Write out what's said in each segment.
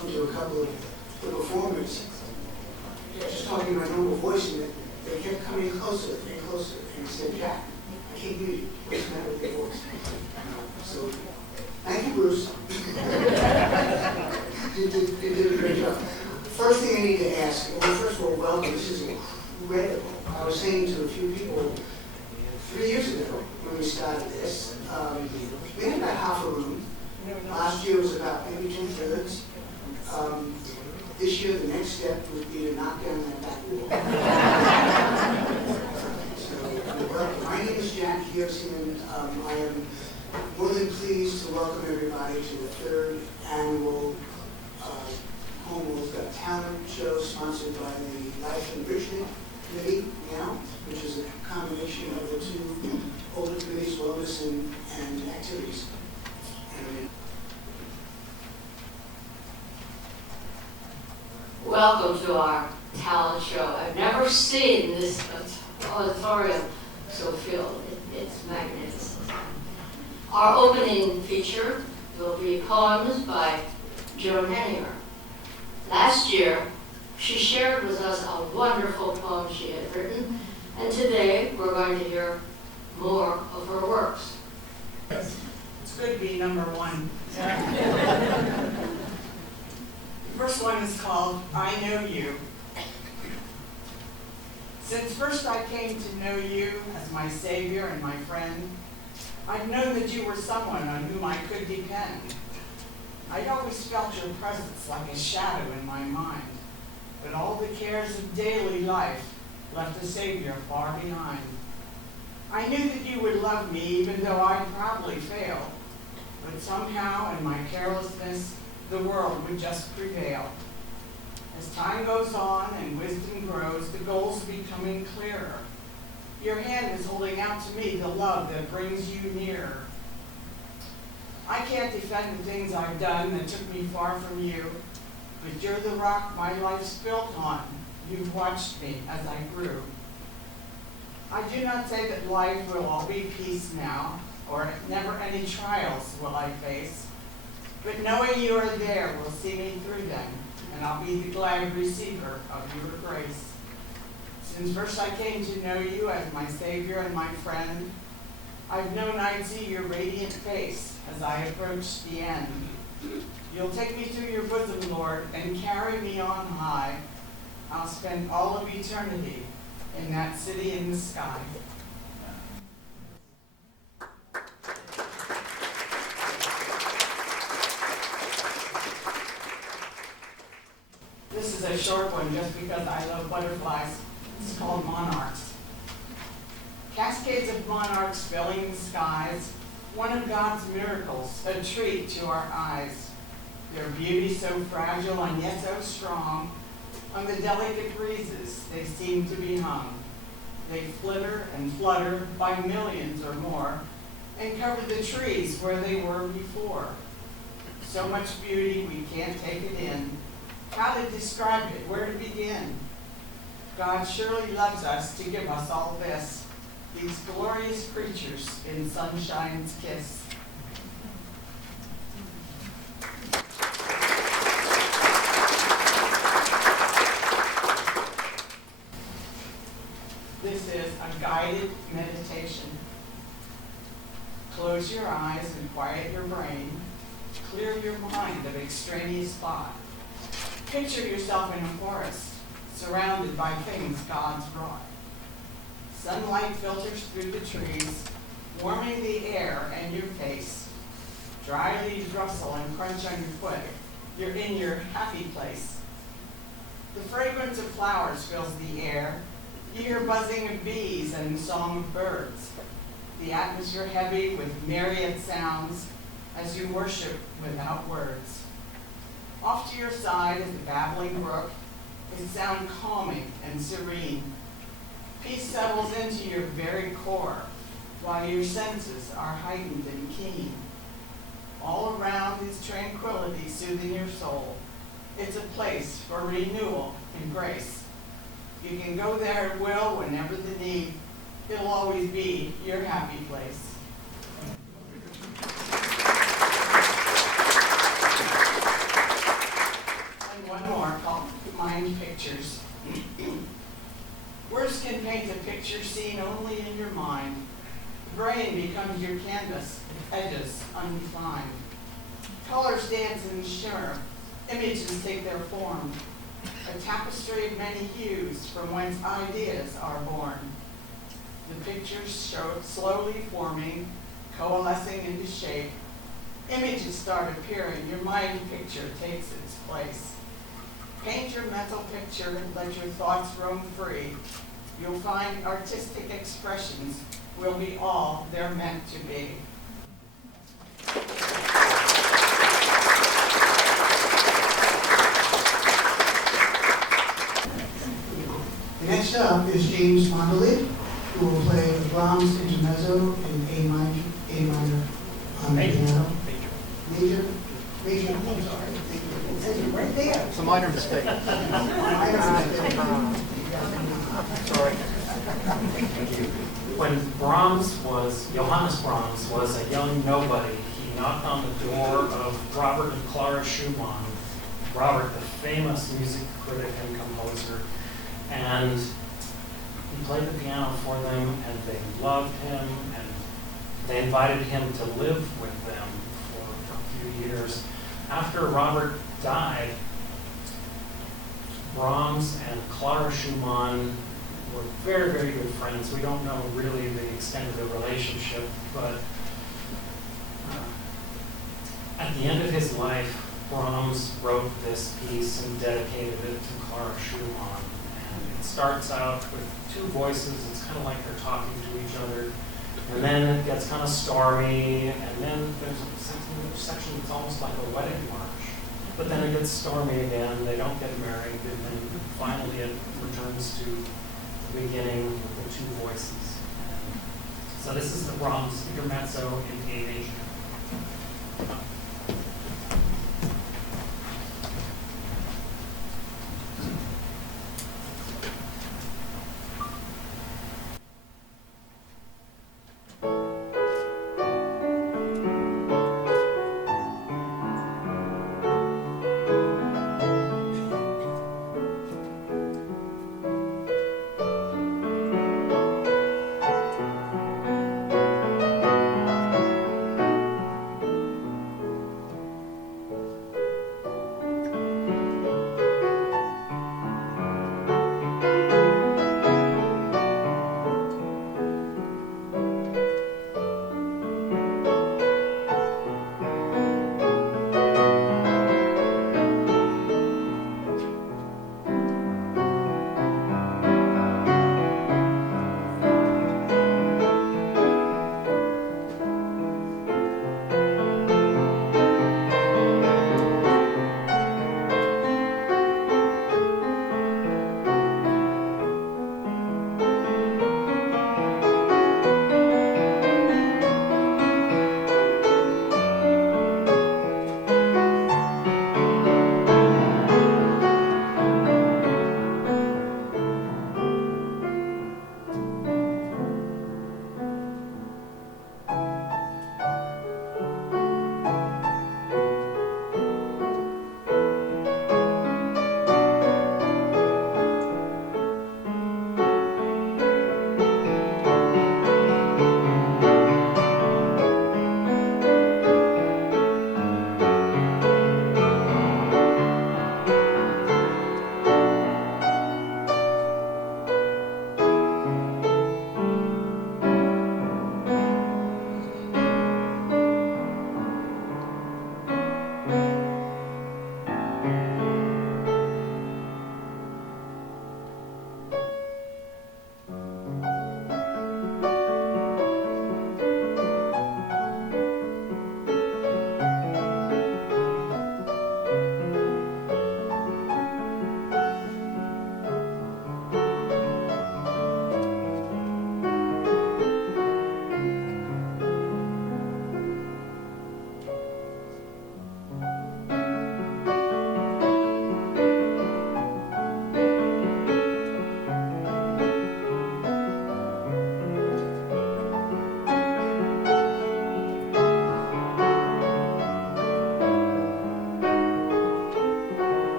talking to a couple of the performers, just talking in my normal voice, and they kept coming closer and closer, and said, "Jack, I can't hear you. What's the matter with your voice?" So, thank you, Bruce. You did a great job. First thing I need to ask, well, first of all, welcome. This is incredible. I was saying to a few people 3 years ago when we started this, we had about half a room. Last year was about maybe 2/3. This year, the next step would be to knock down that back wall. So, welcome. My name is Jack Hiosin. I am more than pleased to welcome everybody to the third annual Cornwall's Got Talent show sponsored by the Life Enrichment Committee now, which is a combination of the two older committees, wellness and activities. Welcome to our talent show. I've never seen this auditorium so filled. It's magnificent. Our opening feature will be poems by Joan Henninger. Last year, she shared with us a wonderful poem she had written, and today we're going to hear more of her works. It's good to be number one. The first one is called I Know You. Since first I came to know you as my savior and my friend, I'd known that you were someone on whom I could depend. I'd always felt your presence like a shadow in my mind, but all the cares of daily life left a savior far behind. I knew that you would love me even though I'd probably fail, but somehow in my carelessness, the world would just prevail. As time goes on and wisdom grows, the goals are becoming clearer. Your hand is holding out to me the love that brings you nearer. I can't defend the things I've done that took me far from you, but you're the rock my life's built on. You've watched me as I grew. I do not say that life will all be peace now, or never any trials will I face, but knowing you are there will see me through them, and I'll be the glad receiver of your grace. Since first I came to know you as my savior and my friend, I've known I'd see your radiant face as I approach the end. You'll take me through your bosom, Lord, and carry me on high. I'll spend all of eternity in that city in the sky. This is a short one just because I love butterflies. It's called Monarchs. Cascades of monarchs filling the skies, one of God's miracles, a treat to our eyes. Their beauty so fragile and yet so strong, on the delicate breezes they seem to be hung. They flitter and flutter by millions or more, and cover the trees where they were before. So much beauty we can't take it in. How to describe it, where to begin? God surely loves us to give us all this, these glorious creatures in sunshine's kiss. This is a guided meditation. Close your eyes and quiet your brain. Clear your mind of extraneous thought. Picture yourself in a forest, surrounded by things God's wrought. Sunlight filters through the trees, warming the air and your face. Dry leaves rustle and crunch underfoot. You're in your happy place. The fragrance of flowers fills the air. You hear buzzing of bees and the song of birds. The atmosphere heavy with myriad sounds as you worship without words. Off to your side is a babbling brook, its sound calming and serene. Peace settles into your very core, while your senses are heightened and keen. All around is tranquility soothing your soul. It's a place for renewal and grace. You can go there at will whenever the need. It'll always be your happy place. mind pictures. Words can paint a picture seen only in your mind. The brain becomes your canvas, edges undefined. Colors dance and shimmer, images take their form. A tapestry of many hues from whence ideas are born. The pictures show slowly forming, coalescing into shape. Images start appearing, your mind picture takes its place. Paint your mental picture and let your thoughts roam free. You'll find artistic expressions will be all they're meant to be. Next up is James Mondelid, who will play the Brahms Intermezzo in A minor on the piano. Major, I'm sorry. It says it right there. It's a minor mistake. Minor mistake. Sorry. When Johannes Brahms was a young nobody, he knocked on the door of Robert and Clara Schumann, Robert, the famous music critic and composer, and he played the piano for them, and they loved him, and they invited him to live with them for a few years. After Robert died, Brahms and Clara Schumann were very, very good friends. We don't know really the extent of the relationship, but at the end of his life, Brahms wrote this piece and dedicated it to Clara Schumann. And it starts out with two voices. It's kind of like they're talking to each other. And then it gets kind of stormy, and then there's a section that's almost like a wedding march. But then it gets stormy again, they don't get married, and then finally it returns to the beginning with the two voices. And so this is the Brahms Intermezzo in A major.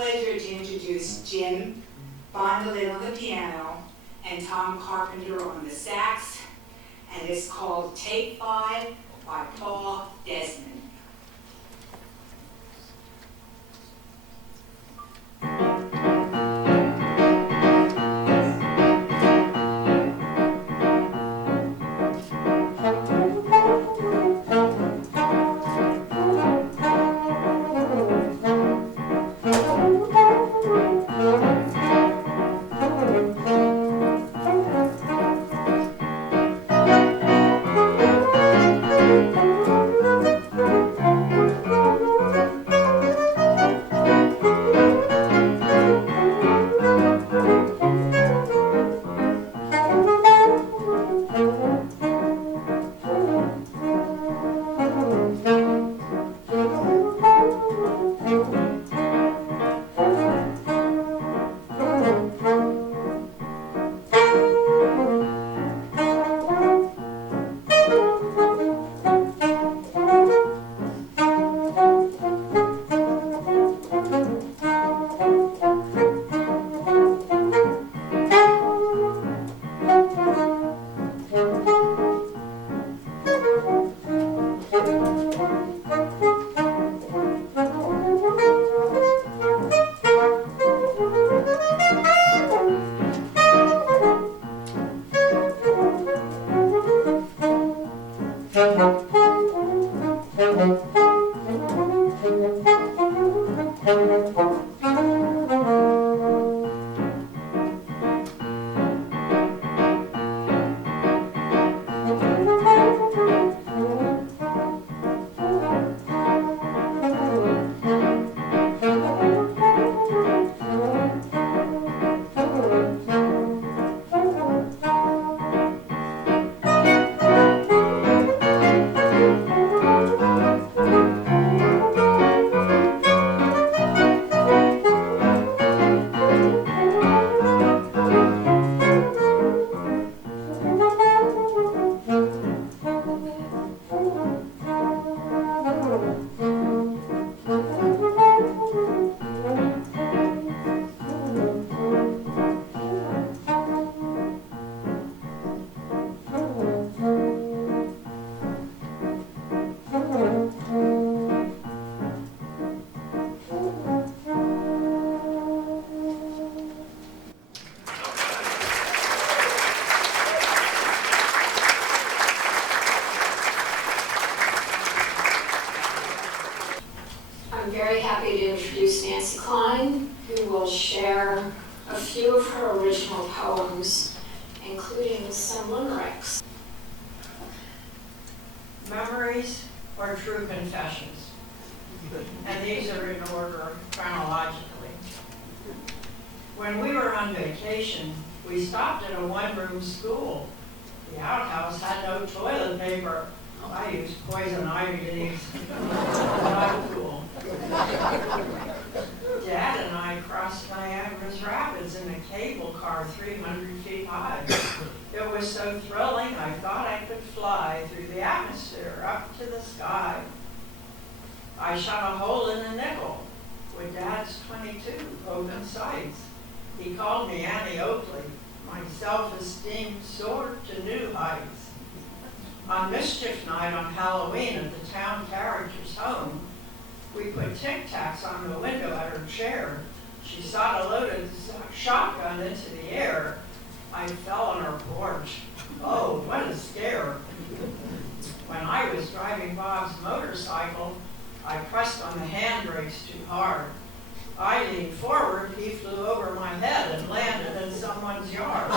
pleasure to introduce Jim Bondolin on the piano and Tom Carpenter on the sax, and it's called Take 5 by Paul Desmond. I'm very happy to introduce Nancy Klein, who will share a few of her original poems, including some limericks. Memories or true confessions. And these are in order chronologically. When we were on vacation, we stopped at a one-room school. The outhouse had no toilet paper. I used poison ivy leaves. Not cool. Dad and I crossed Niagara's Rapids in a cable car 300 feet high. It was so thrilling, I thought I could fly through the atmosphere up to the sky. I shot a hole in a nickel with Dad's .22 open sights. He called me Annie Oakley. My self-esteem soared to new heights. On mischief night on Halloween at the town character's home, we put Tic Tacs on the window at her chair. She shot a loaded shotgun into the air. I fell on her porch. Oh, what a scare. When I was driving Bob's motorcycle, I pressed on the handbrakes too hard. I leaned forward, he flew over my head and landed in someone's yard.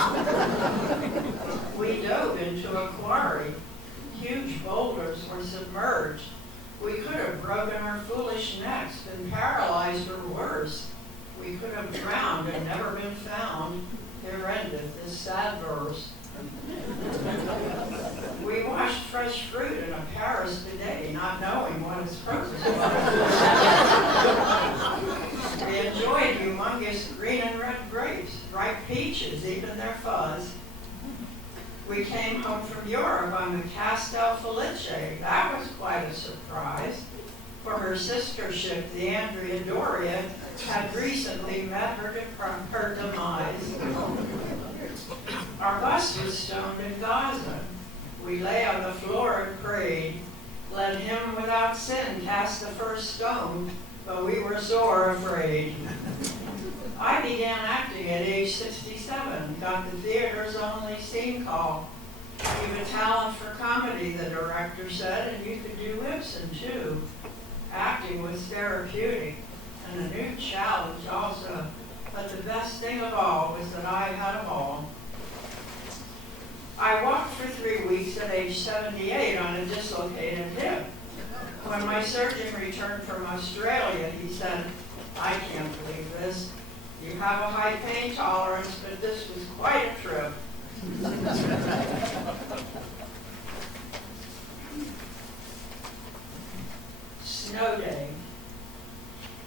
We dove into a quarry. Huge boulders were submerged. We could have broken our foolish necks, been paralyzed or worse. We could have drowned and never been found. Here endeth this sad verse. We washed fresh fruit in a Paris bidet, not knowing what its purpose was. We enjoyed humongous green and red grapes, ripe peaches, even their fuzz. We came home from Europe on the Castel Felice. That was quite a surprise. for her sistership, the Andrea Doria, had recently met her demise. Our bus was stoned in Gaza. We lay on the floor and prayed. Let him without sin cast the first stone, but we were sore afraid. I began acting at age 67, got the theater's only scene call. You've a talent for comedy, the director said, and you could do Ibsen too. Acting was therapeutic and a new challenge also, but the best thing of all was that I had a ball. I walked for 3 weeks at age 78 on a dislocated hip. When my surgeon returned from Australia, he said, I can't believe this. You have a high pain tolerance, but this was quite a trip. Snow day.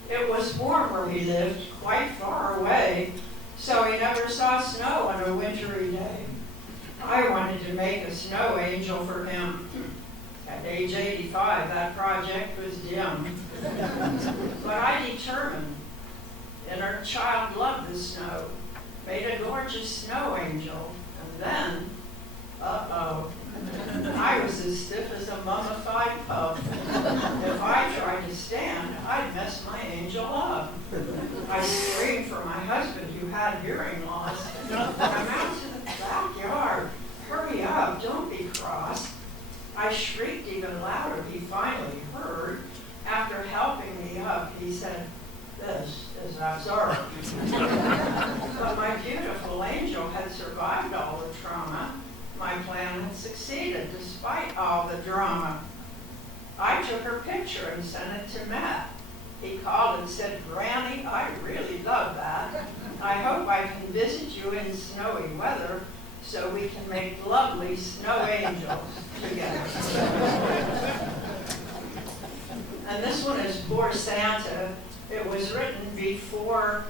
It was warm where he lived, quite far away, so he never saw snow on a wintry day. I wanted to make a snow angel for him. At age 85, that project was dim. But I determined, and our child loved the snow, made a gorgeous snow angel, and then, I was as stiff as a mummified pup. If I tried to stand, I'd mess my angel up. I screamed for my husband, who had hearing loss. I'm out to the backyard. Hurry up, don't be cross. I shrieked even louder. He finally heard. After helping me up, he said, this is absurd. But my beautiful angel had survived all the trauma. My plan had succeeded despite all the drama. I took her picture and sent it to Matt. He called and said, Granny, I really love that. I hope I can visit you in snowy weather so we can make lovely snow angels together. And this one is Poor Santa. It was written before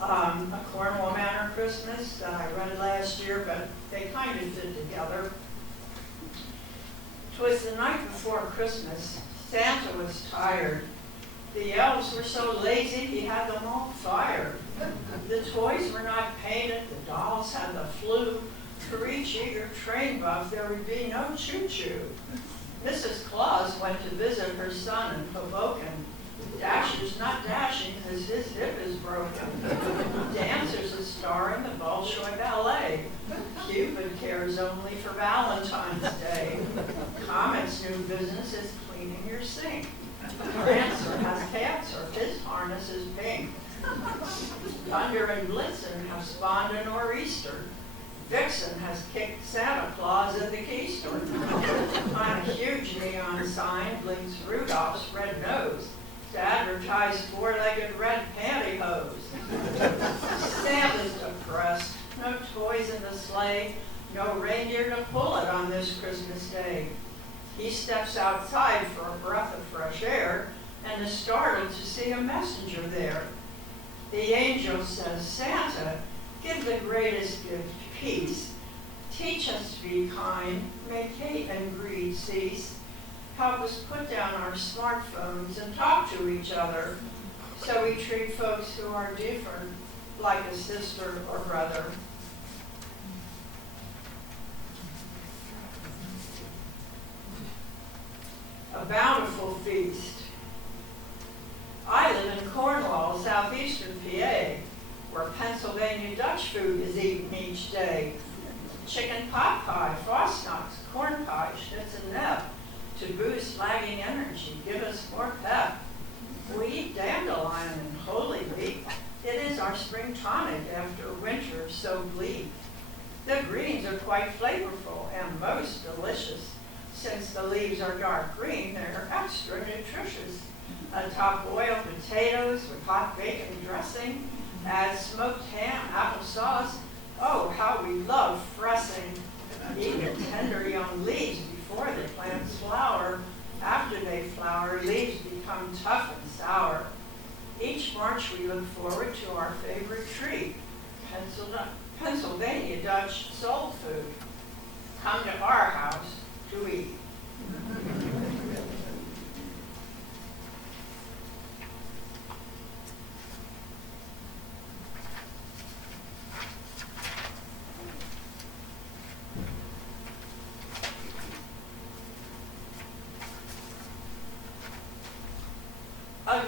a Cornwall Manor Christmas that I read last year, but they kind of fit together. 'Twas the night before Christmas. Santa was tired. The elves were so lazy he had them all fired. The toys were not painted, the dolls had the flu. For each eager train buff there would be no choo-choo. Mrs. Claus went to visit her son in Hoboken. Dasher's not dashing because his hip is broken. Dancer's a star in the Bolshoi Ballet. Cupid cares only for Valentine's Day. Comet's new business is cleaning your sink. Prancer has cancer, his harness is pink. Thunder and Blitzen have spawned a nor'easter. Vixen has kicked Santa Claus at the keister. On a huge neon sign blinks Rudolph's red nose to advertise four-legged red pantyhose. Santa's depressed, no toys in the sleigh, no reindeer to pull it on this Christmas day. He steps outside for a breath of fresh air and is startled to see a messenger there. The angel says, Santa, give the greatest gift, peace. Teach us to be kind, make hate and greed cease. Help us put down our smartphones and talk to each other so we treat folks who are different like a sister or brother. A bountiful feast. I live in Cornwall, southeastern PA, where Pennsylvania Dutch food is eaten each day. Chicken pot pie, Fosnuts, corn pie, schnitz and nep, to boost lagging energy, give us more pep. We eat dandelion and Holy Week. It is our spring tonic after winter so bleak. The greens are quite flavorful and most delicious. Since the leaves are dark green, they're extra nutritious. Atop boiled potatoes with hot bacon dressing, add smoked ham, applesauce. Oh, how we love fressing. Eat the tender young leaves before the plants flower. After they flower, leaves become tough and sour. Each March we look forward to our favorite treat, Pennsylvania Dutch soul food. Come to our house to eat.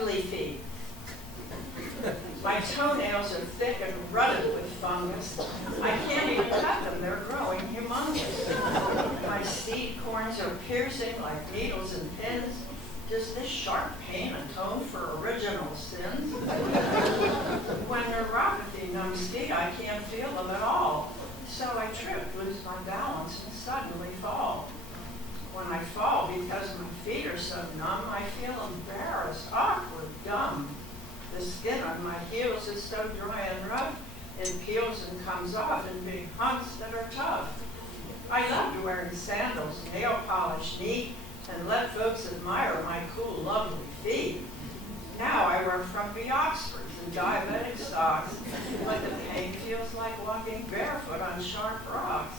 ugly feet. My toenails are thick and rutted with fungus. I can't even cut them, they're growing humongous. My seed corns are piercing like needles and pins. Does this sharp pain atone for original sins? When neuropathy numbs feet, I can't feel them at all. So I trip, lose my balance, and suddenly fall. When I fall, because my feet are so numb, I feel embarrassed, awkward, dumb. The skin on my heels is so dry and rough, it peels and comes off in big hunks that are tough. I loved wearing sandals, nail polish neat, and let folks admire my cool, lovely feet. Now I wear frumpy Oxfords and diabetic socks, but the pain feels like walking barefoot on sharp rocks.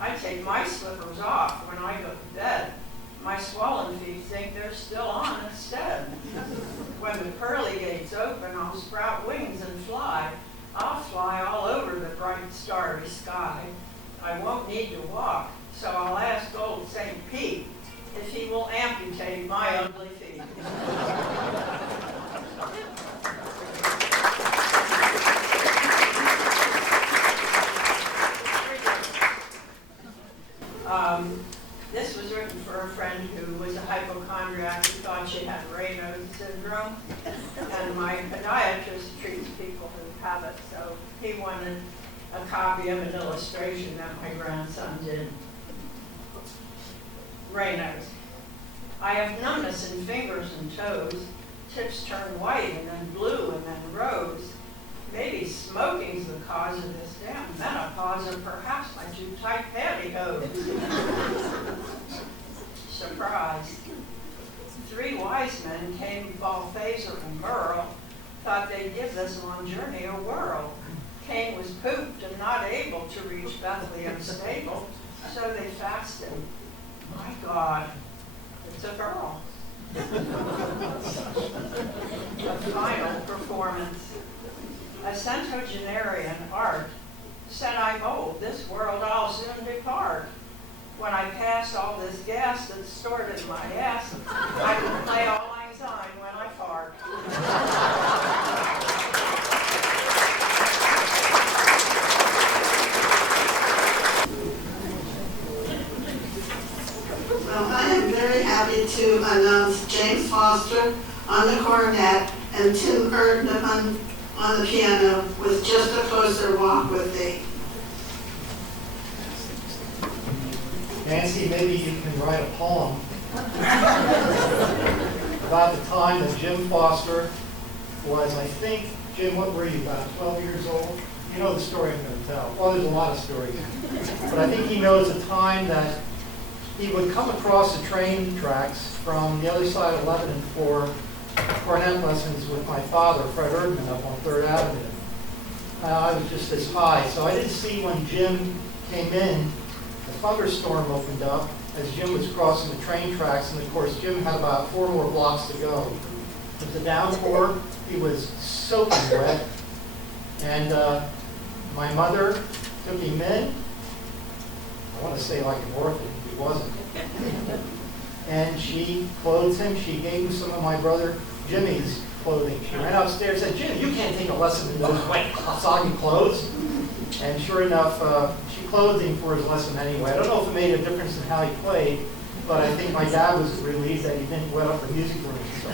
I take my slippers off when I go to bed. My swollen feet think they're still on instead. When the pearly gates open, I'll sprout wings and fly. I'll fly all over the bright starry sky. I won't need to walk, so I'll ask old St. Pete if he will amputate my ugly feet. This was written for a friend who was a hypochondriac who thought she had Raynaud's syndrome. And my podiatrist treats people who have it, so he wanted a copy of an illustration that my grandson did. Raynaud's. I have numbness in fingers and toes. Tips turn white and then blue and then rose. Maybe smoking's the cause of this damn menopause, or perhaps my too tight pantyhose. Surprise. 3 wise men came Balthazar and Merle, thought they'd give this long journey a whirl. Cain was pooped and not able to reach Bethlehem's stable, so they fasted. My God, it's a girl. A final performance. A centenarian art said, I'm old, this world I'll soon depart. When I pass all this gas that's stored in my ass, I can play all lang syne when I fart. Well, I am very happy to announce James Foster on the cornet and Tim Erdman on the piano with Just a Closer Walk with Thee. Nancy, maybe you can write a poem about the time that Jim Foster was, I think, Jim, what were you, about 12 years old? You know the story I'm going to tell. Well, there's a lot of stories. But I think he knows the time that he would come across the train tracks from the other side of Lebanon for cornet lessons with my father, Fred Erdman, up on 3rd Avenue. I was just this high, so I didn't see when Jim came in. A thunderstorm opened up as Jim was crossing the train tracks, and of course Jim had about 4 more blocks to go. With the downpour, he was soaking wet, and my mother took him in. I want to say like an orphan, he wasn't. And she clothed him. She gave him some of my brother Jimmy's clothing. She ran upstairs and said, Jimmy, you can't take a lesson in those wet, soggy clothes. And sure enough, she clothed him for his lesson anyway. I don't know if it made a difference in how he played, but I think my dad was relieved that he didn't wet up the music room. So.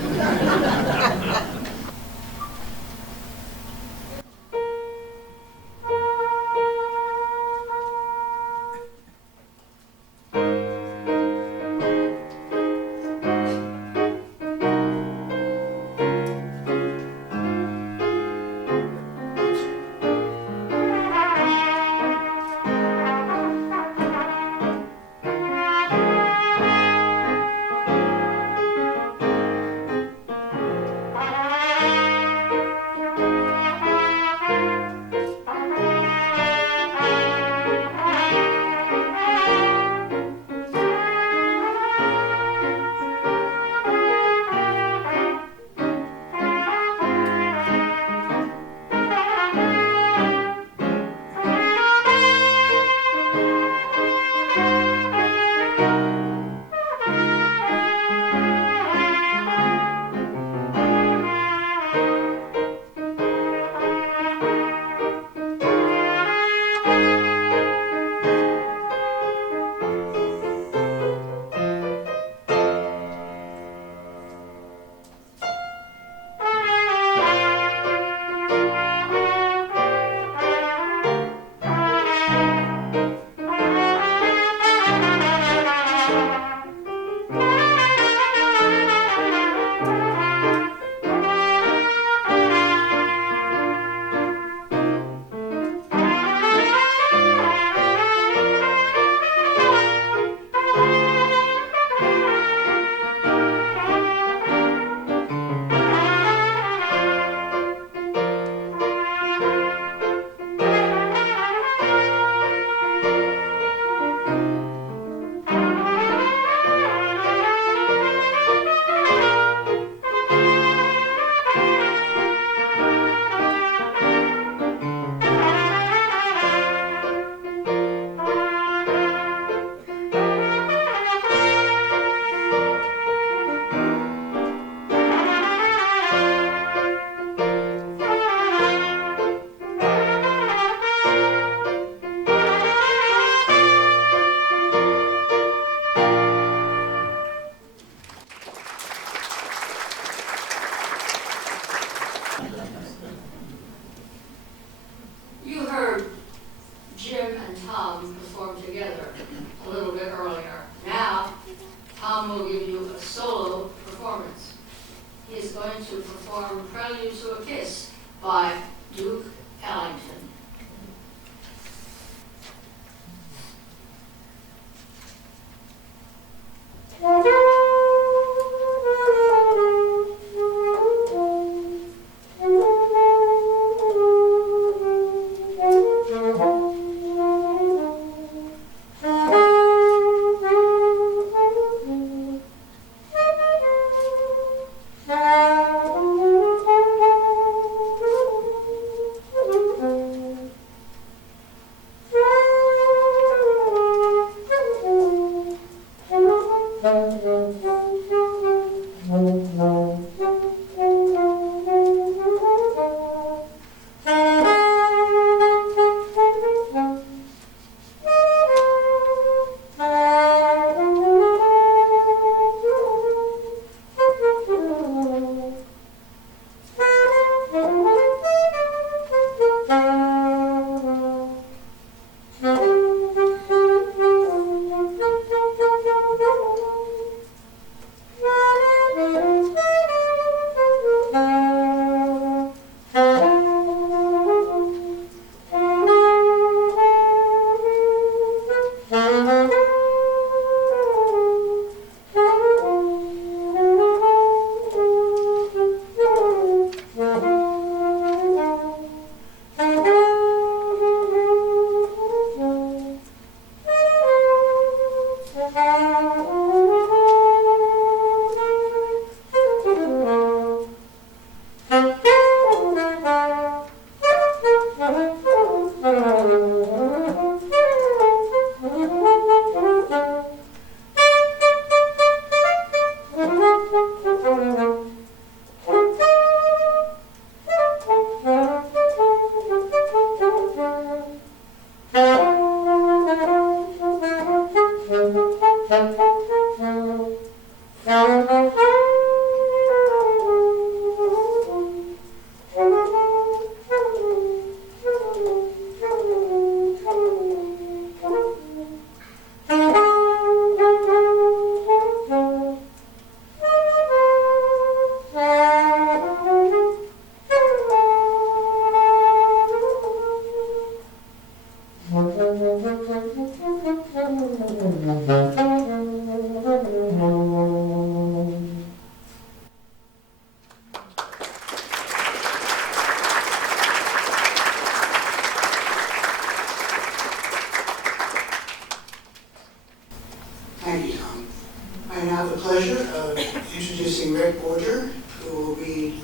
pleasure of introducing Rick Borger, who will read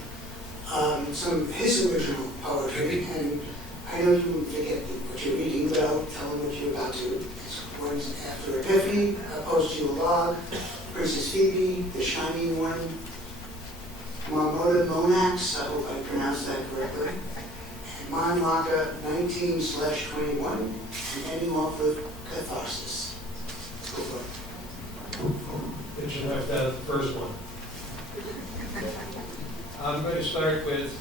some of his original poetry. And I know you forget what you're reading, but I'll tell him what you're about to. It's one's After Epiphany, Post to a Log, Princess Phoebe, The Shining One, Marmota Monax, I hope I pronounced that correctly, and Mon Laka 19/21, and ending off with Catharsis. Go for it. It should have the first one. I'm going to start with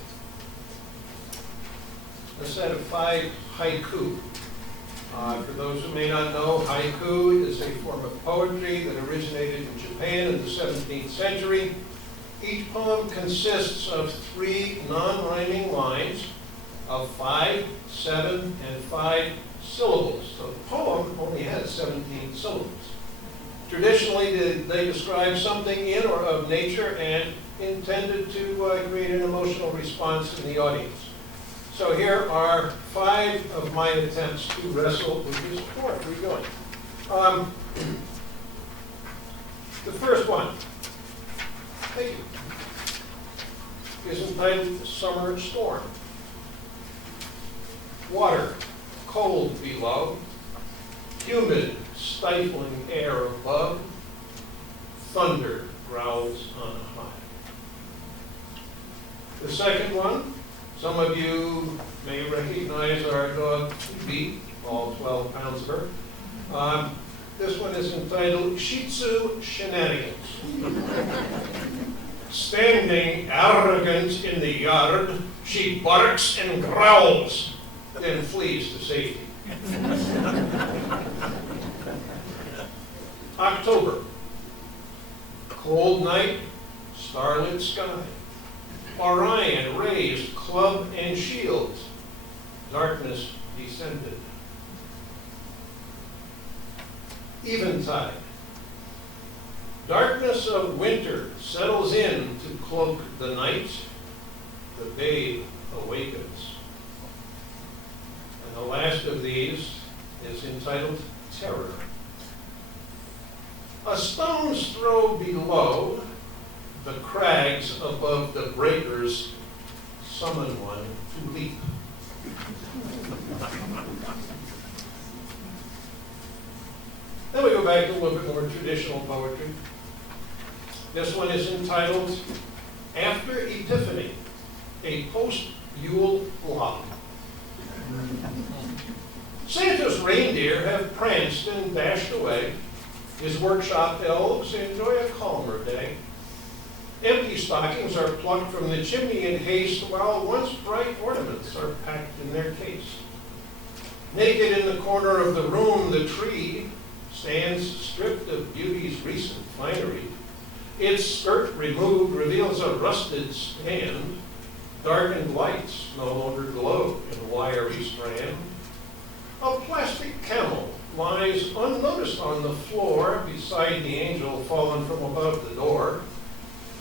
a set of 5 haiku. For those who may not know, haiku is a form of poetry that originated in Japan in the 17th century. Each poem consists of 3 non-rhyming lines of 5, 7, and 5 syllables. So the poem only has 17 syllables. Traditionally, they describe something in or of nature and intended to create an emotional response in the audience. So here are 5 of my attempts to wrestle with this poem. Where are we going? The first one, thank you, is entitled Summer Storm. Water, cold below, humid, stifling air above, thunder growls on high. The second one, some of you may recognize our dog Phoebe, all 12 pounds of her. This one is entitled Shih Tzu Shenanigans. Standing arrogant in the yard, she barks and growls, then flees to safety. October. Cold night, starlit sky. Orion raised club and shields. Darkness descended. Eventide. Darkness of winter settles in to cloak the night. The babe awakens. And the last of these is entitled Terror. A stone's throw below, the crags above the breakers summon one to leap. Then we go back to a little bit more traditional poetry. This one is entitled After Epiphany, a post-Yule log. Santa's reindeer have pranced and dashed away. His workshop elves enjoy a calmer day. Empty stockings are plucked from the chimney in haste, while once bright ornaments are packed in their case. Naked in the corner of the room, the tree stands stripped of beauty's recent finery. Its skirt removed reveals a rusted stand. Darkened lights no longer glow in wiry strand. A plastic camel lies unnoticed on the floor beside the angel fallen from above the door.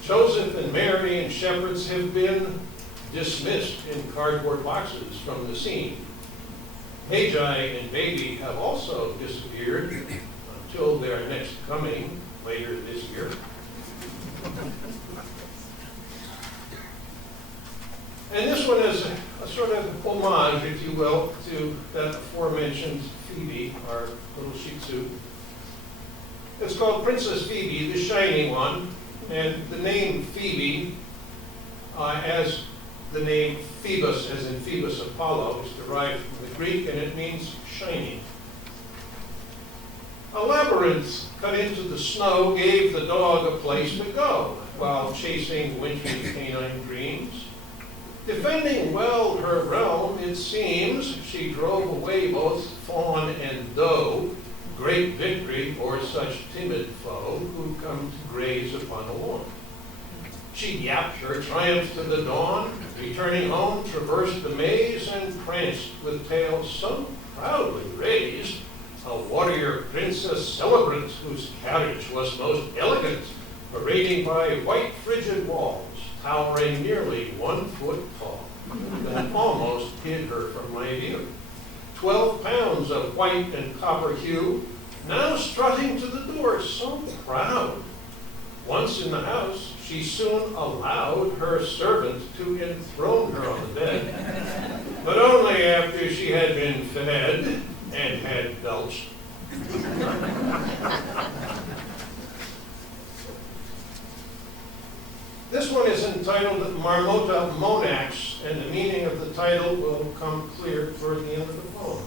Joseph and Mary and shepherds have been dismissed in cardboard boxes from the scene. Magi and baby have also disappeared until their next coming later this year. And this one is a sort of homage, if you will, to that aforementioned Phoebe, our little Shih Tzu. It's called Princess Phoebe, the Shining One, and the name Phoebe, as the name Phoebus, as in Phoebus Apollo, is derived from the Greek, and it means shining. A labyrinth cut into the snow gave the dog a place to go while chasing wintry canine dreams. Defending well her realm, it seems, she drove away both fawn and doe. Great victory o'er such timid foe who come to graze upon a lawn. She yapped her triumph to the dawn, returning home, traversed the maze, and pranced with tail so proudly raised, a warrior princess celebrant whose carriage was most elegant, parading by white frigid walls, towering nearly 1 foot tall, that almost hid her from my view. 12 pounds of white and copper hue, now strutting to the door so proud, Once in the house, she soon allowed her servant to enthrone her on the bed, but only after she had been fed and had belched. This one is entitled Marmota Monax, and the meaning of the title will come clear toward the end of the poem.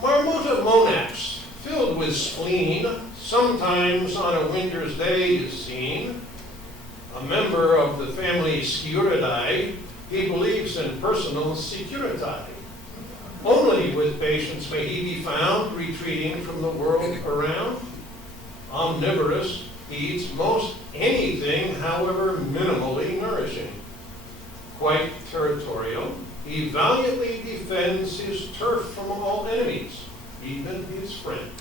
Marmota Monax, filled with spleen, sometimes on a winter's day is seen. A member of the family Sciuridae, he believes in personal security. Only with patience may he be found, retreating from the world around. Omnivorous, he eats most anything, however minimally nourishing. Quite territorial, he valiantly defends his turf from all enemies, even his friends.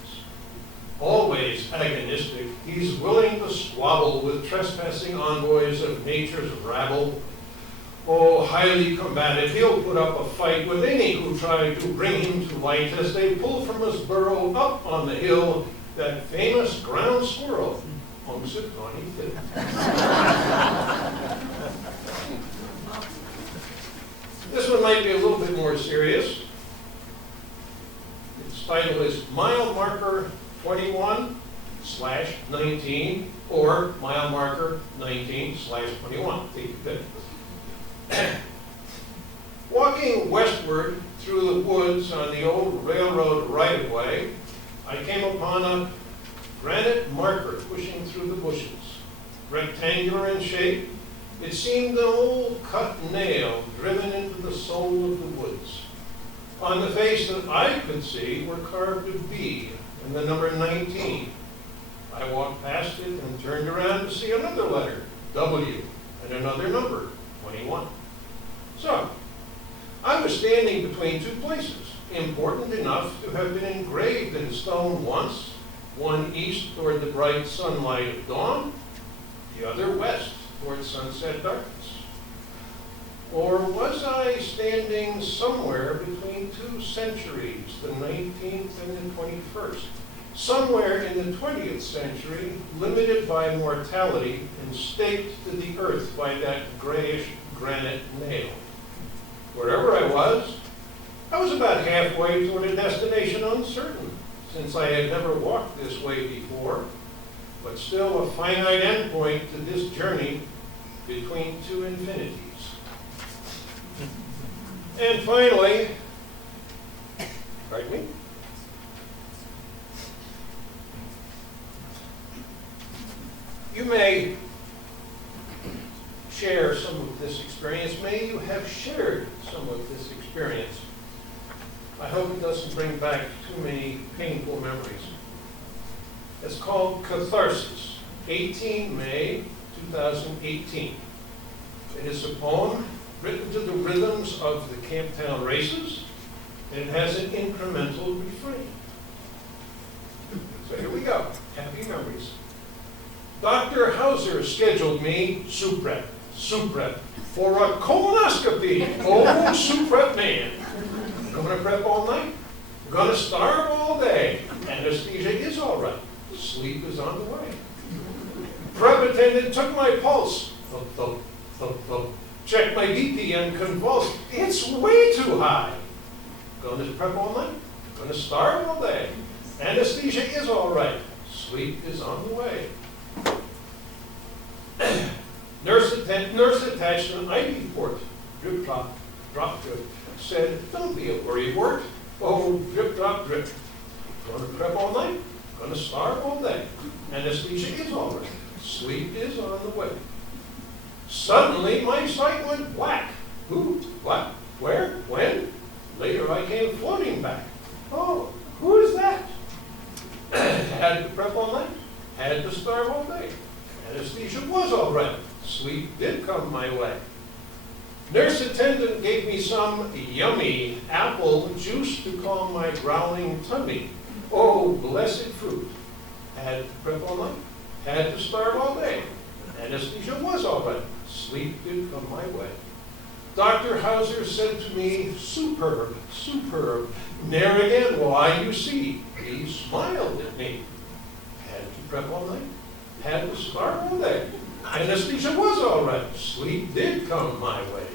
Always agonistic, he's willing to squabble with trespassing envoys of nature's rabble. Oh, highly combative, he'll put up a fight with any who try to bring him to light as they pull from his burrow up on the hill that famous ground squirrel, Punxsutawney Phil. This one might be a little bit more serious. Its title is Mile Marker 21/19 or Mile Marker 19/21. Take your pick. Walking westward through the woods on the old railroad right-of-way, I came upon a granite marker pushing through the bushes. Rectangular in shape, it seemed an old cut nail driven into the soul of the woods. On the face that I could see were carved a B and the number 19. I walked past it and turned around to see another letter, W, and another number, 21. So, I was standing between two places, important enough to have been engraved in stone once, one east toward the bright sunlight of dawn, the other west toward sunset darkness. Or was I standing somewhere between two centuries, the 19th and the 21st? Somewhere in the 20th century, limited by mortality and staked to the earth by that grayish granite nail. Wherever I was about halfway toward a destination uncertain, since I had never walked this way before, but still a finite endpoint to this journey between two infinities. And finally, pardon me? You may share some of this experience. May you have shared some of this experience. I hope it doesn't bring back too many painful memories. It's called Catharsis, 18 May 2018. It is a poem written to the rhythms of the Camptown races, and it has an incremental refrain. So here we go. Happy memories. Dr. Hauser scheduled me, soup prep, for a colonoscopy. Oh, soup prep man. Gonna prep all night? Gonna starve all day. Anesthesia is all right. Sleep is on the way. Prep attendant took my pulse. Thump, thump, thump, thump. Checked my BP and convulsed. It's way too high. Gonna prep all night? Gonna starve all day. Anesthesia is all right. Sleep is on the way. Nurse attached an IV port. Drip, drop, drop, drip. Said, don't be a worrywart. Oh, drip, drop, drip. Gonna prep all night? Gonna starve all day. Anesthesia is all right. Sleep is on the way. Suddenly, my sight went whack. Who? What? Where? When? Later, I came floating back. Oh, who is that? Had to prep all night. Had to starve all day. Anesthesia was all right. Sleep did come my way. Nurse attendant gave me some yummy apple juice to calm my growling tummy. Oh, blessed fruit. Had to prep all night. Had to starve all day. Anesthesia was all right. Sleep did come my way. Dr. Hauser said to me, superb, superb. Ne'er again will I you see. He smiled at me. Had to prep all night. had to start with A. Anesthesia was all right. Sleep did come my way.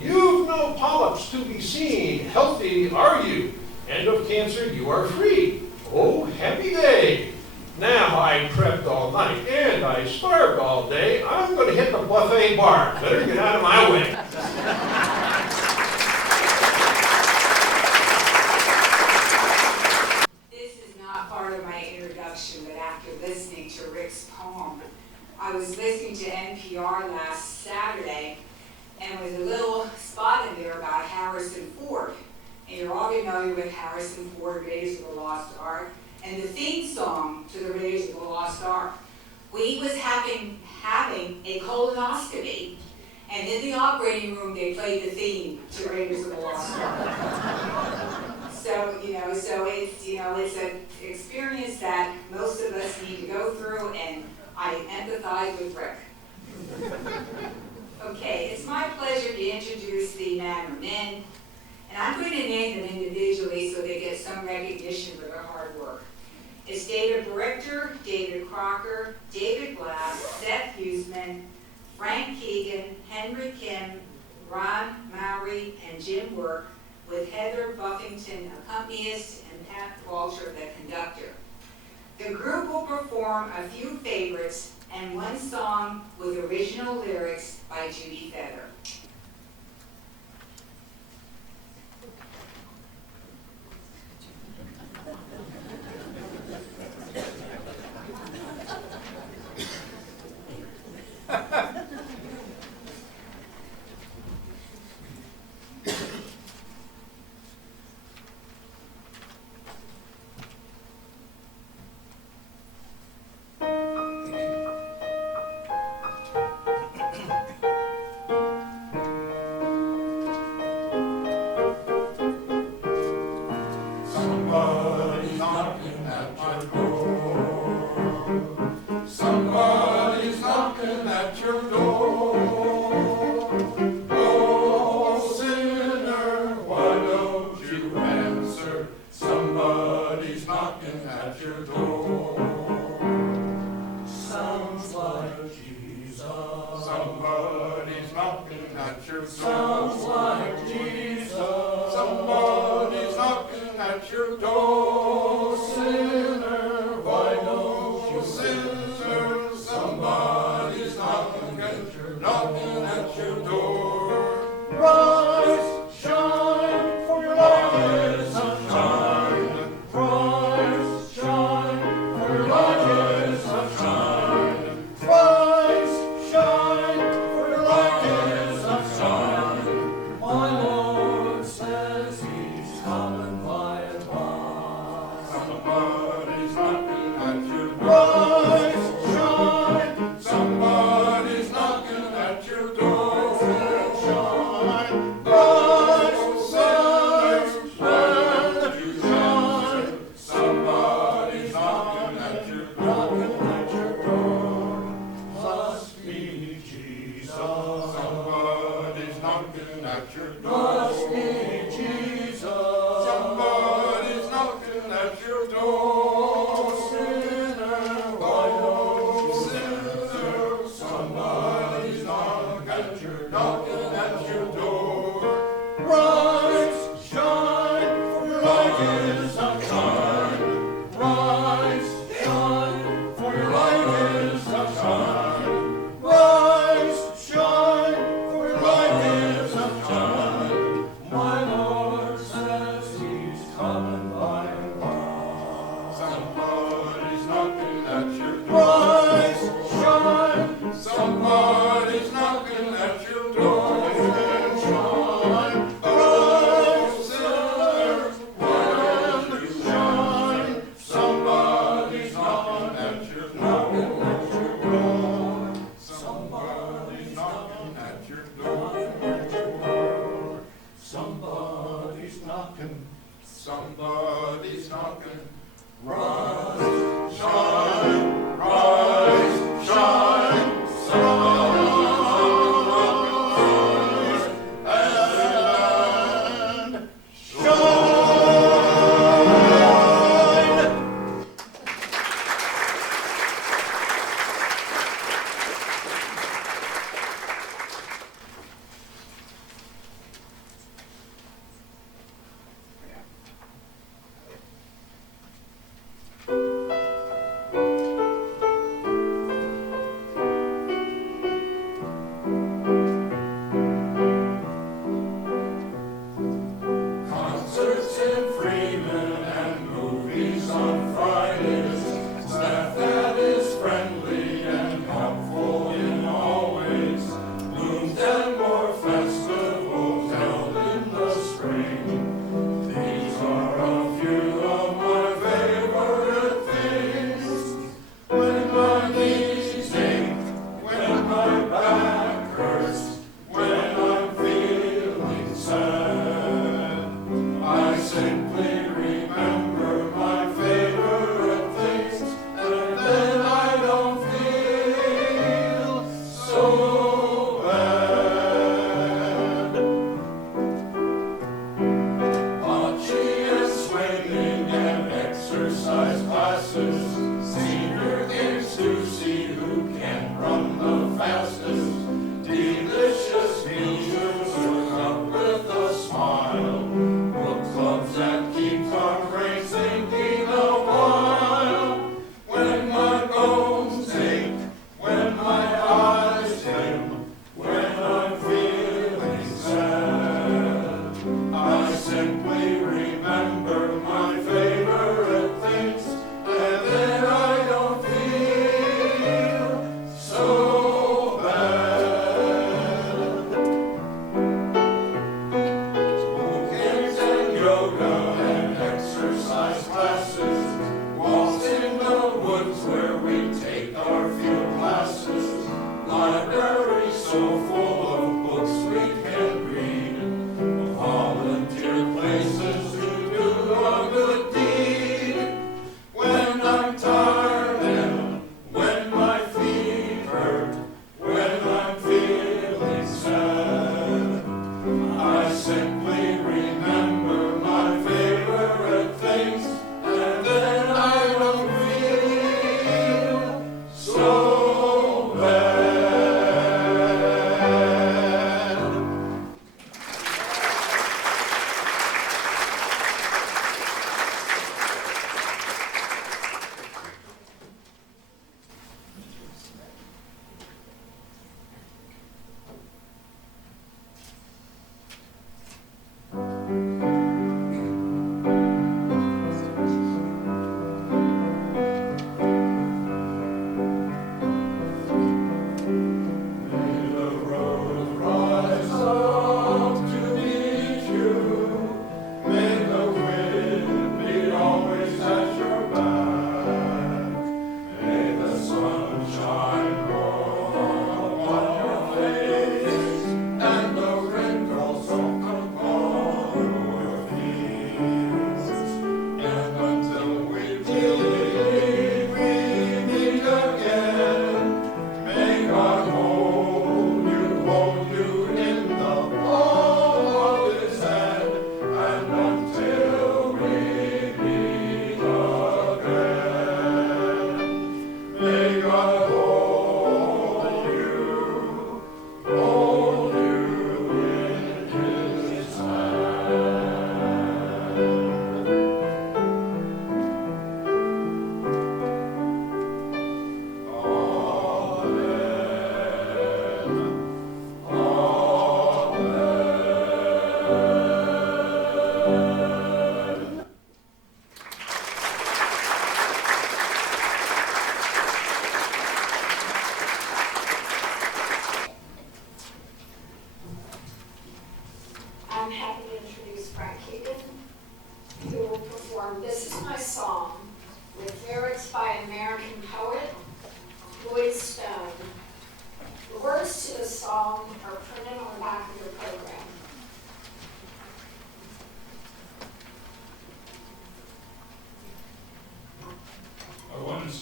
You've no polyps to be seen. Healthy are you. And of cancer you are free. Oh, happy day. Now I prepped all night and I starved all day. I'm going to hit the buffet bar. Better get out of my way. This is not part of my introduction, but after listening to Rick's poem, I was listening to NPR last Saturday, and there was a little spot in there about Harrison Ford. And you're all familiar with Harrison Ford, Raiders of the Lost Ark, and the theme song to the Raiders of the Lost Ark. We was having a colonoscopy, and in the operating room they played the theme to Raiders of the Lost Ark. So it's an experience that most of us need to go through, and I empathize with Rick. Okay, it's my pleasure to introduce the Manor men, and I'm going to name them individually so they get some recognition for their hard work. It's David Berichter, David Crocker, David Black, Seth Huseman, Frank Keegan, Henry Kim, Ron Mowry, and Jim Work, with Heather Buffington, accompanist, and Pat Walter, the conductor. The group will perform a few favorites and one song with original lyrics by Judy Feather.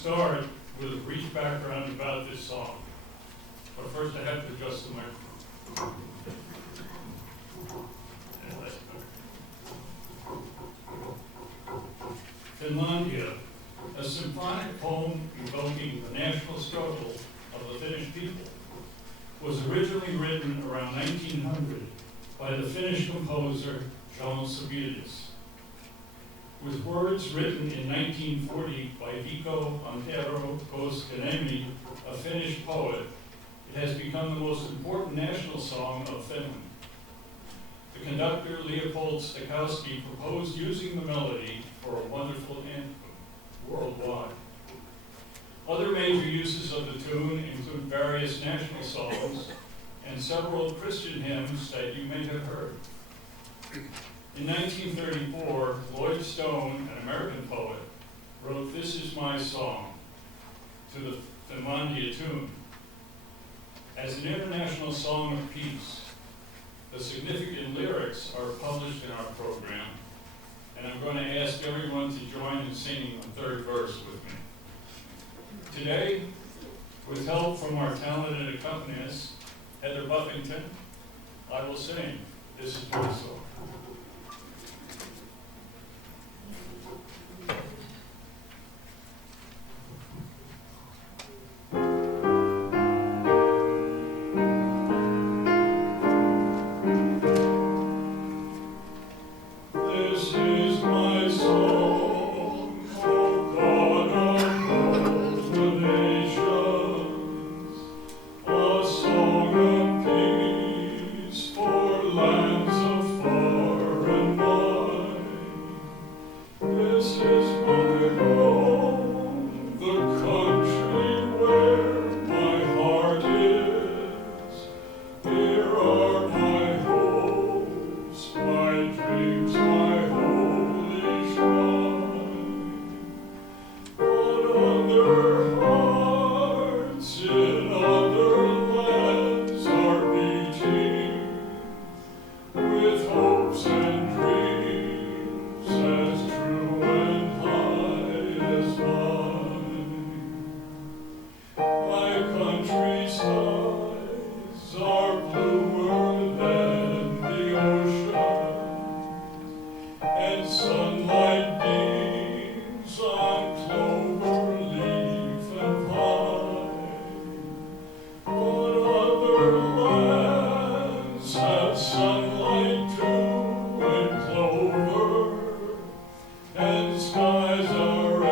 start with a brief background about this song. But first I have to adjust the microphone. Finlandia, a symphonic poem evoking the national struggle of the Finnish people, was originally written around 1900 by the Finnish composer John Sibelius. With words written in 1940 by Vico Antero Koskaniemi, a Finnish poet, it has become the most important national song of Finland. The conductor, Leopold Stokowski, proposed using the melody for a wonderful anthem worldwide. Other major uses of the tune include various national songs and several Christian hymns that you may have heard. In 1934, Lloyd Stone, an American poet, wrote "This Is My Song" to the Finlandia tune. As an international song of peace, the significant lyrics are published in our program, and I'm going to ask everyone to join in singing the third verse with me. Today, with help from our talented accompanist, Heather Buffington, I will sing "This Is My Song." This is my song, O God of all the nations, a song of peace for lands afar and wide. This is my home, the country where my heart is. Here are my hopes, my dreams, my holy shrine. But other hearts in other lands are beating with hopes and dreams as true and high as mine. My country's skies are bluer than the ocean, and sunlight beams on clover leaf and pine. But other lands have sunlight too and clover, and skies are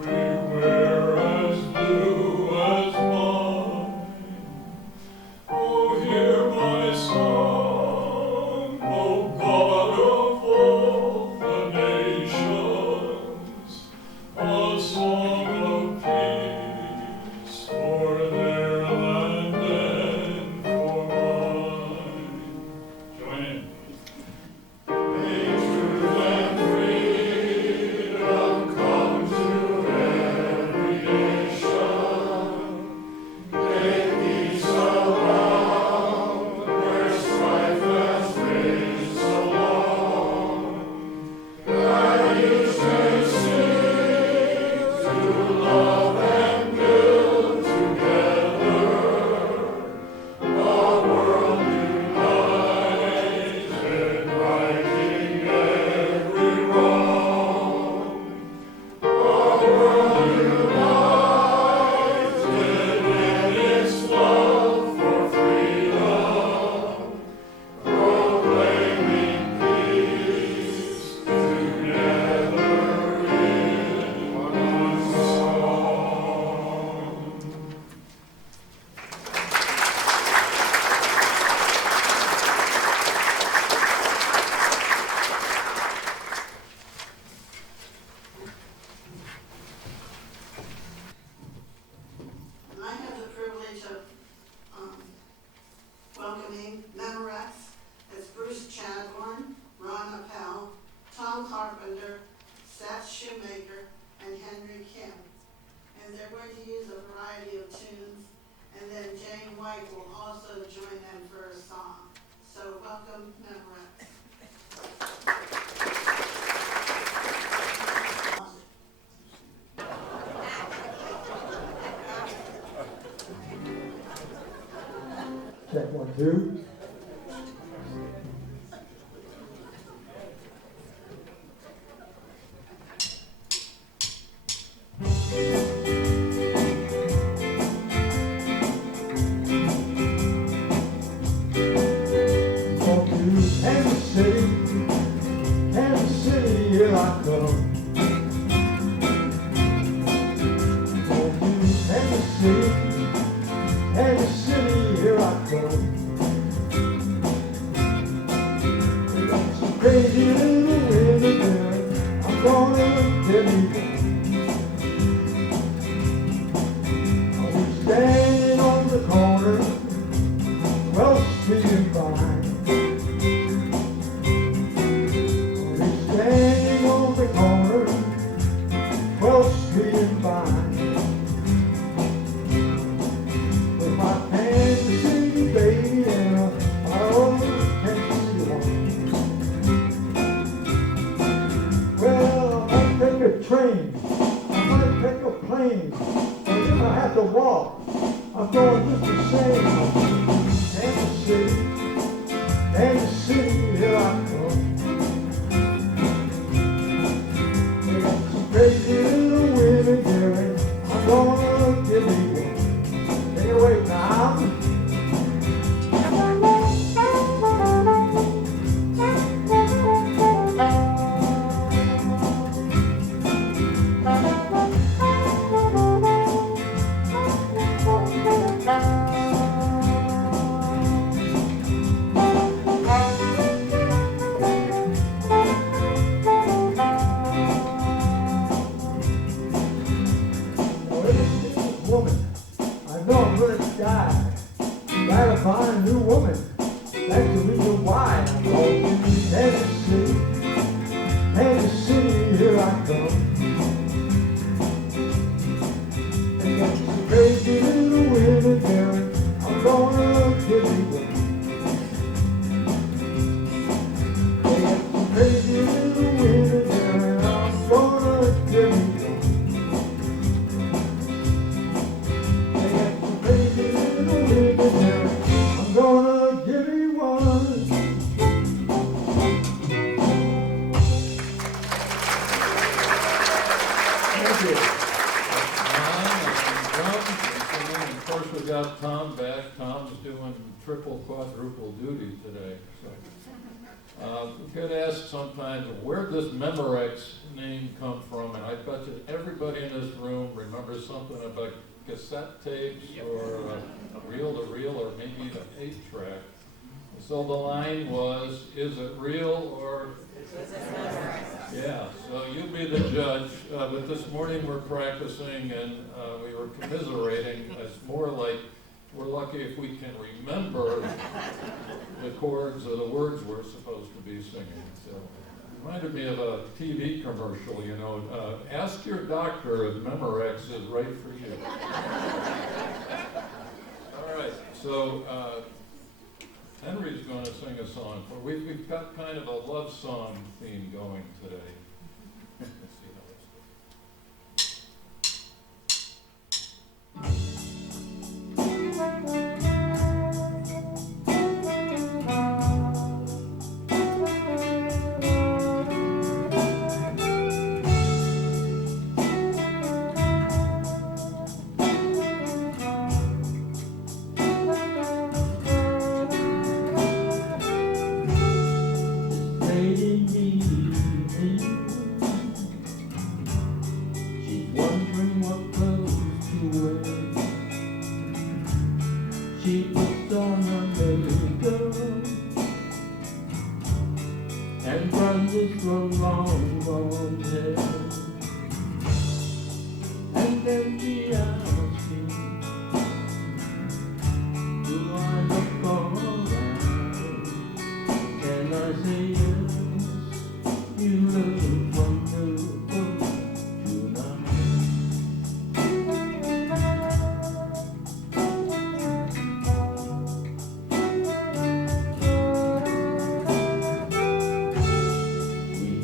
everywhere as blue as mine. Oh, hear my song, O God of all the nations, a song of peace for their land and for mine. Join in. May truth and freedom come to every nation. May peace abound where strife has raged so long. That you may seek to love and build together a world united, righting every wrong. A world united in its love for freedom, proclaiming peace together in one song. And I have the privilege of welcoming Memorex as Bruce Chadbourne, Ron Appel, Tom Carpenter, Seth Shoemaker, and Henry Kim. And they're going to use a variety of tunes, and then Jane White will also join them for a song. So welcome, Memorex. Check 1, 2. Won't you Kansas City, here I come. Won't you Kansas City, here I come. We got some crazy little women there, I'm gonna tell you. I was standing on the corner, well, Street and Vine. train. I'm gonna take a plane. And if I have to walk, I'm going just the same. Kansas City, here I come. They got some crazy little women there. I'm gonna give me one. Take it away, Tom. Woman, I know I'm gonna die. Gotta find a new woman. That's the reason why I'm going to Kansas City. Kansas City, here I come. They got some crazy little women there. I'm gonna give you one. They got some crazy little women there, and I'm gonna give you one. I'm gonna give you one. Thank you. Of course, we got Tom back. Tom's doing triple, quadruple duty today. So, we could ask sometimes, where'd this Memorex name come from? And I bet you everybody in this room remembers something about cassette tapes or reel-to-reel or maybe even 8-track. So the line was, is it real or? Yeah, so you be the judge. But this morning we're practicing and we were commiserating. It's more like we're lucky if we can remember the chords or the words we're supposed to be singing. So reminded me of a TV commercial, you know, ask your doctor if Memorex is right for you. All right, so Henry's going to sing a song. We've got kind of a love song theme going today. Let's see how She puts on her makeup and brushes from long hair, and then she asks me, do I look alright? And I say yes, you look wonderful tonight.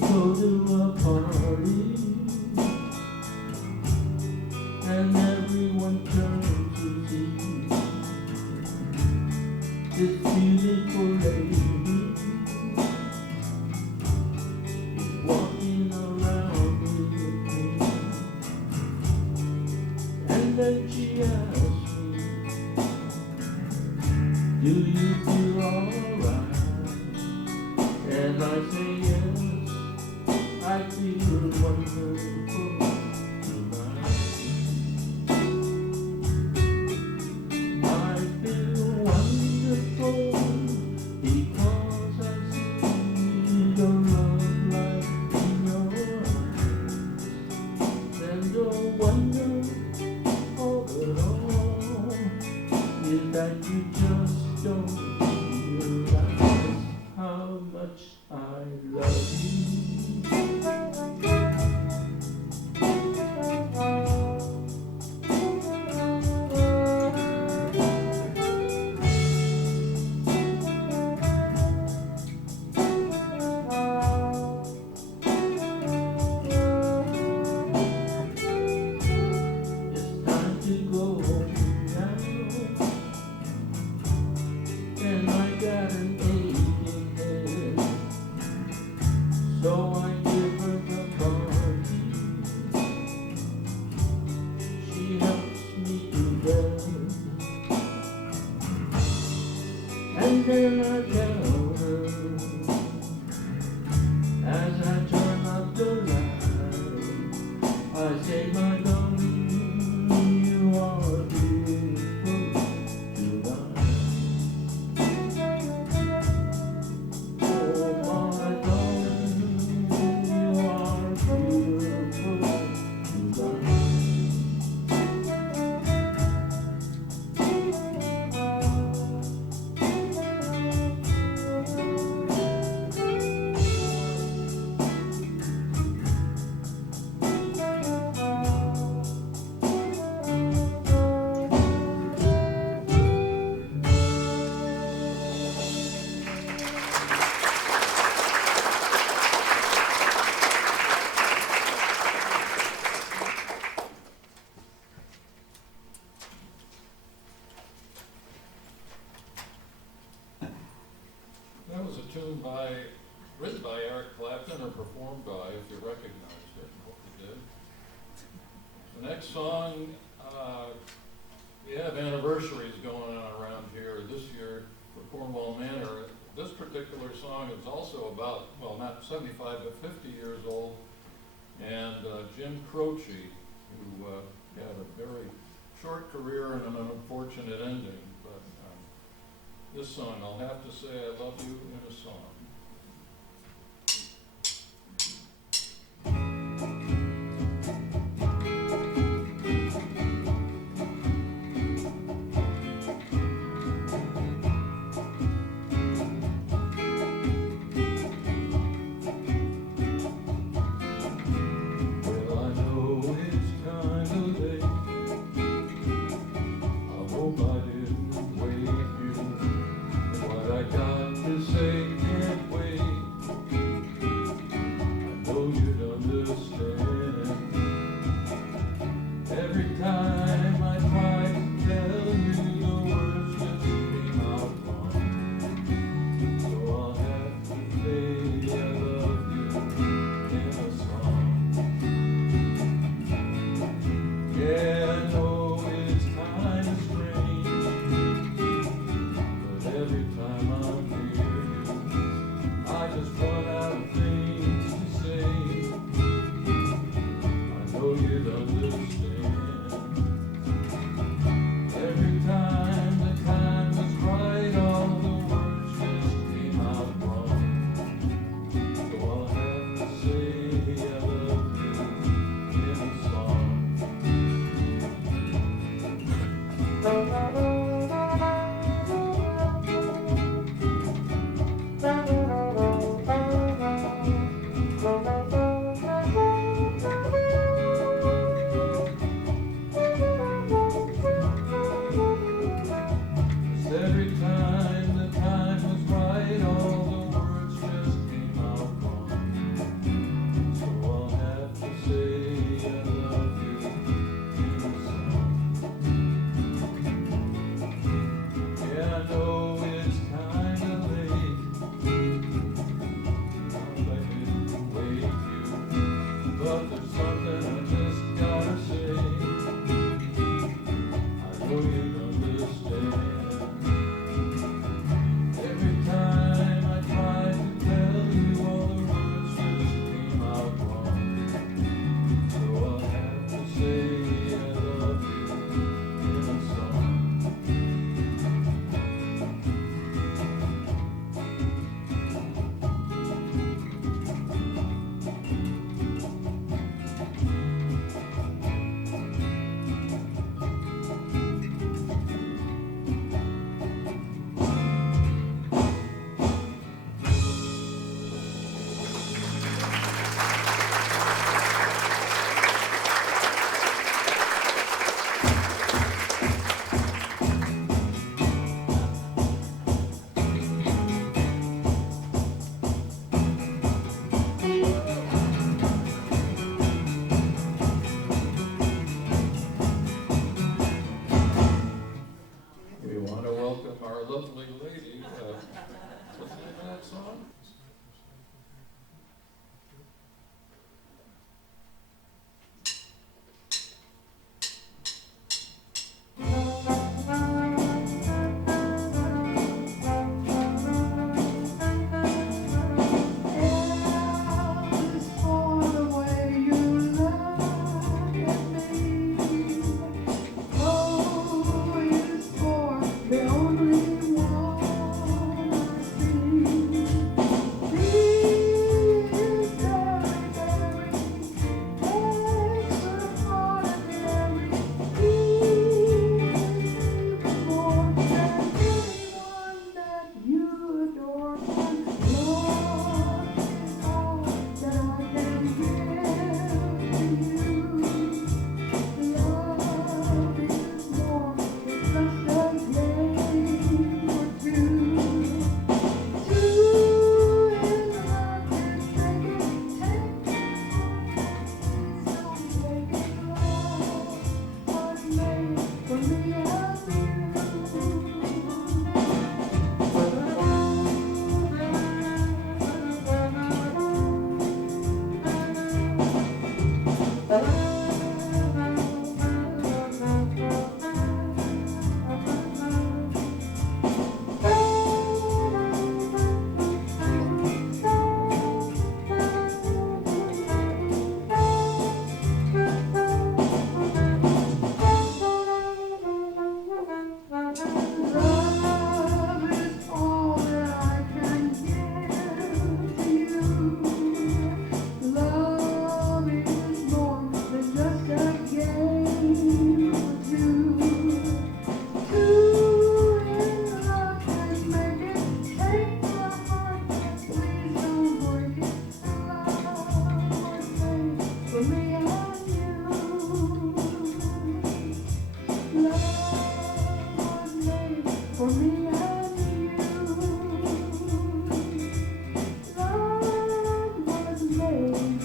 Go to a party and everyone turns to see this beautiful lady is walking around with me, and then she asks me, do you feel alright? And I say yes, I feel wonderful tonight. I feel wonderful because I see your love light in your eyes. And the wonder of it all is that you just don't realize how much I love you. So I give her the card. She helps me to bed, and then I tell her, as I turn up the light, I say, my darling, you are beautiful tonight. Oh, my darling, you are beautiful tonight. That was a tune written by Eric Clapton and performed by, if you recognized it, what we did. The next song, we have anniversaries going on around here this year for Cornwall Manor. This particular song is also about, well, not 75, but 50 years old. And Jim Croce, who had a very short career and an unfortunate ending. But this song, I'll have to say I love you in a song. Well, I know it's kind of late. I hope I didn't wake you. What I got to say can't wait. I know you'd understand. Every time I try to tell you, the words just came out wrong. So I'll have to say I love you in a song. Yeah, I know it's kind of strange, but every time I'm near you, I just run out of things to say. I know you'd understand. Every time the time was right, all the words just came out wrong. So I'll have to say I love you in a song. Every time the time was right, all the words just came out wrong. So I'll have to say I love you in a song. Yeah, I know it's kind of late. I didn't wake you, but there's something I just gotta say. I know you'd understand. Every time I try to tell you, all the words just came out wrong. So I'll have to say I love you in a song. We want to welcome our lovely lady. What's the name of that song?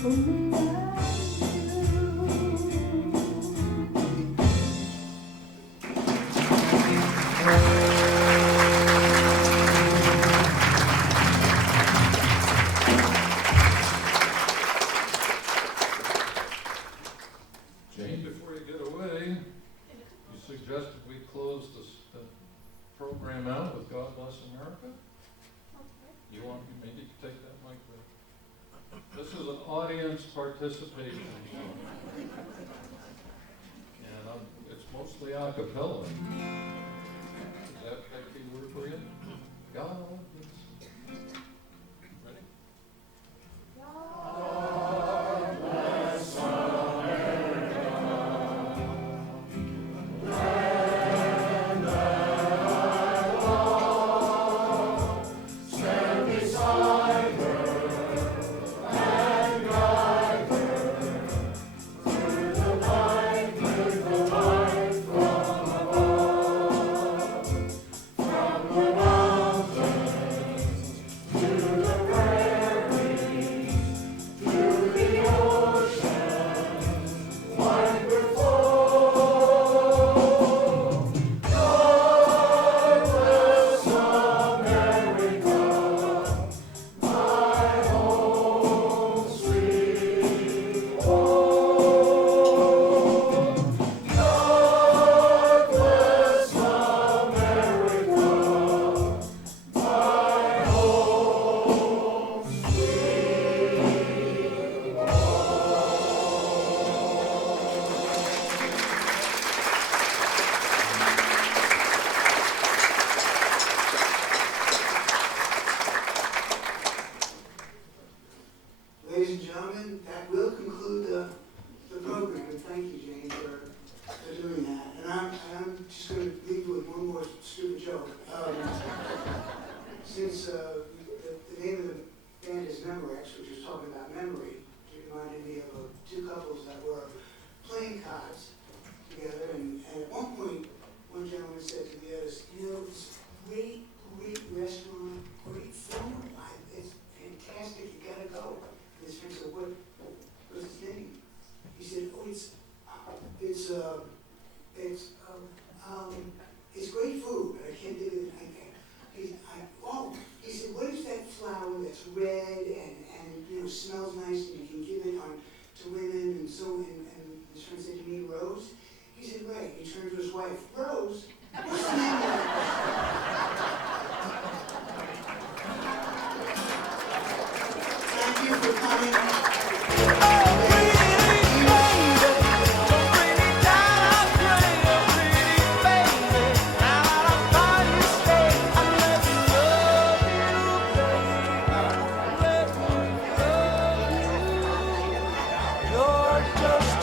for me and Jane, before you get away, you suggested we close the program out with God Bless America? You want me maybe to take that mic back? This is an audience participation song. And it's mostly a cappella. Is that a key word for you? God bless. Ready? God bless America. Land that I love. Stand beside her and guide her through the night with the light from above. From the mountains to the prairies, to the ocean, wide before. God bless America, my home sweet home. God bless America, my home sweet Ladies and gentlemen, that will conclude the program, and thank you, Jane, for doing that. And I'm just going to leave you with one more stupid joke. Since the name of the band is Memorex, which is talking about memory, it reminded me of two couples that were playing cards together, and at one point, one gentleman said to the others, you know, it's great restaurant, great food, it's fantastic, you gotta go. And his friend said, what's his name? He said, oh, it's great food, but I can't do it. He said, what is that flower that's red and you know smells nice and you can give it to women and so and his friend said, you mean Rose? He said, right. He turned to his wife, Rose, what's the name of that? Thank you for coming. You're just